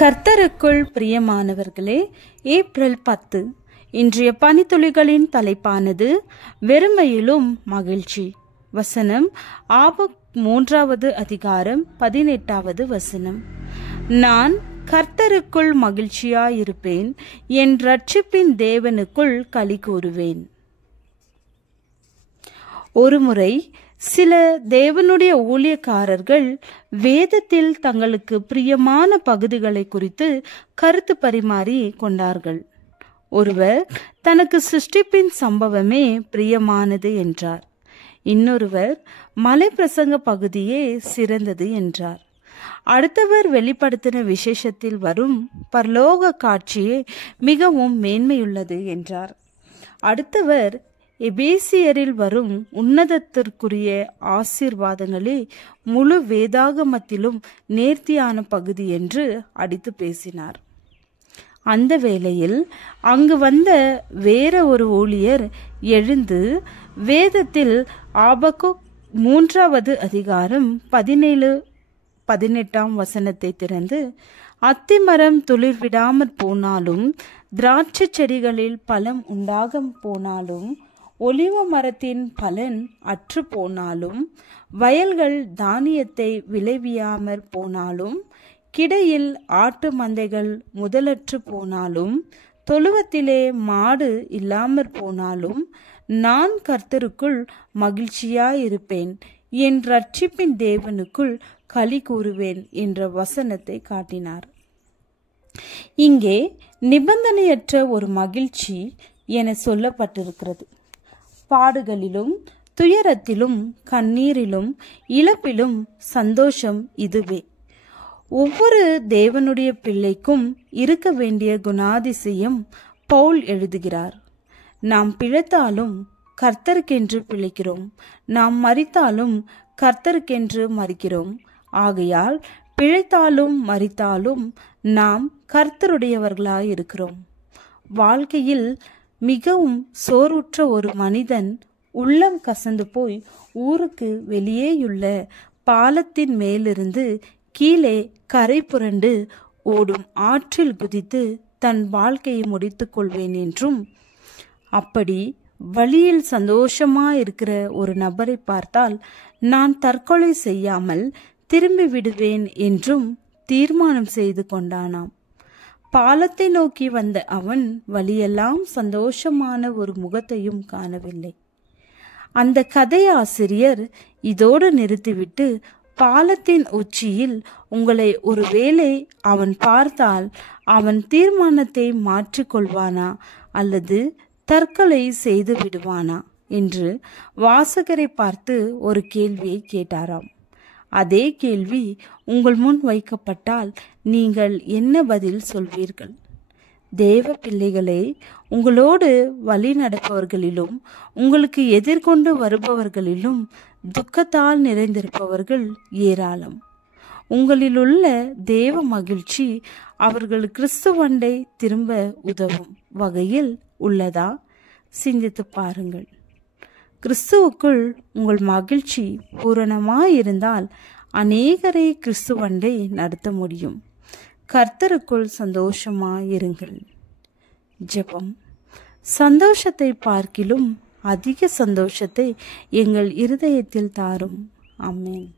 கர்த்தருக்குள் பிரியமானவர்களே, ஏப்ரல் 10 இன்றைய பனித்துளிகளின் தலைப்பானது வெறுமையிலும் மகிழ்ச்சி. வசனம் ஆபக் 3வது அதிகாரம் 18வது வசனம். நான் கர்த்தருக்குள் மகிழ்ச்சியாயிருப்பேன், என் இரட்சிப்பின் தேவனுக்குள் களி கூறுவேன். ஒருமுறை சில தேவனுடைய ஊழியக்காரர்கள் வேதத்தில் தங்களுக்கு பிரியமான பகுதிகளை குறித்து கருத்து பரிமாறி கொண்டார்கள். ஒருவர் தனக்கு சிருஷ்டிப்பின் சம்பவமே பிரியமானது என்றார். இன்னொருவர் மலை பிரசங்க பகுதியே சிறந்தது என்றார். அடுத்தவர் வெளிப்படுத்தின விசேஷத்தில் வரும் பரலோக காட்சியே மிகவும் மேன்மையுள்ளது என்றார். அடுத்தவர் எபேசியரில் வரும் உன்னதத்திற்குரிய ஆசீர்வாதங்களே முழு வேதாகமத்திலும் நேர்த்தியான பகுதி என்று அடித்து பேசினார். அந்த வேளையில் அங்கு வந்த வேற ஒரு ஊழியர் எழுந்து வேதத்தில் ஆபக்குக் 3வது அதிகாரம் 17-18 வசனத்தை திறந்து, அத்திமரம் துளிர் விடாமற் போனாலும், திராட்சை செடிகளில் பழம் உண்டாக போனாலும், ஒலிவ மரத்தின் பலன் அற்று போனாலும், வயல்கள் தானியத்தை விளைவியாமற் போனாலும், கிடையில் ஆட்டு மந்தைகள் முதலற்று போனாலும், தொழுவத்திலே மாடு இல்லாமற் போனாலும், நான் கர்த்தருக்குள் மகிழ்ச்சியாயிருப்பேன், என் இரட்சிப்பின் தேவனுக்குள் களி கூறுவேன் என்ற வசனத்தை காட்டினார். இங்கே நிபந்தனையற்ற ஒரு மகிழ்ச்சி என சொல்லப்பட்டிருக்கிறது. பாடுகளிலும் துயரத்திலும் கண்ணீரிலும் இழப்பிலும் சந்தோஷம் இதுவே. ஒவ்வொரு தேவனுடைய பிள்ளைக்கும் இருக்க வேண்டிய குணாதிசயம் பவுல் எழுதுகிறார். நாம் பிழைத்தாலும் கர்த்தருக்கென்று பிழைக்கிறோம், நாம் மரித்தாலும் கர்த்தருக்கென்று மரிக்கிறோம். ஆகையால் பிழைத்தாலும் மரித்தாலும் நாம் கர்த்தருடையவர்களாயிருக்கிறோம். வாழ்க்கையில் மிகவும் சோர்வுற்ற ஒரு மனிதன் உள்ளம் கசந்து போய் ஊருக்கு வெளியேயுள்ள பாலத்தின் மேலிருந்து கீழே கரை புரண்டு ஓடும் ஆற்றில் குதித்து தன் வாழ்க்கையை முடித்துக் கொள்வேன் என்றும், அப்படி வழியில் சந்தோஷமாயிருக்கிற ஒரு நபரை பார்த்தால் நான் தற்கொலை செய்யாமல் திரும்பி விடுவேன் என்றும் தீர்மானம் செய்து கொண்டானாம். பாலத்தை நோக்கி வந்த அவன் வழியெல்லாம் சந்தோஷமான ஒரு முகத்தையும் காணவில்லை. அந்த கதையாசிரியர் இதோடு நிறுத்திவிட்டு, பாலத்தின் உச்சியில் உங்களை ஒருவேளை அவன் பார்த்தால் அவன் தீர்மானத்தை மாற்றிக்கொள்வானா அல்லது தற்கொலை செய்து விடுவானா என்று வாசகரை பார்த்து ஒரு கேள்வியை கேட்டாராம். அதே கேள்வி உங்கள் முன் வைக்கப்பட்டால் நீங்கள் என்ன பதில் சொல்வீர்கள்? தேவ பிள்ளைகளே, உங்களோடு வழி நடப்பவர்களிலும் உங்களுக்கு எதிர்கொண்டு வருபவர்களிலும் துக்கத்தால் நிறைந்திருப்பவர்கள் ஏராளம். உங்களிலுள்ள தேவ மகிழ்ச்சி அவர்கள் கிறிஸ்துவண்டை திரும்ப உதவும் வகையில் உள்ளதா? சிந்தித்து பாருங்கள். கிறிஸ்துவுக்குள் உங்கள் மகிழ்ச்சி பூரணமாயிருந்தால் அநேகரை கிறிஸ்துவண்டை நடத்த முடியும். கர்த்தருக்குள் சந்தோஷமாயிருங்கள். ஜெபம். சந்தோஷத்தை பார்க்கிலும் அதிக சந்தோஷத்தை எங்கள் இருதயத்தில் தாரும். ஆமென்.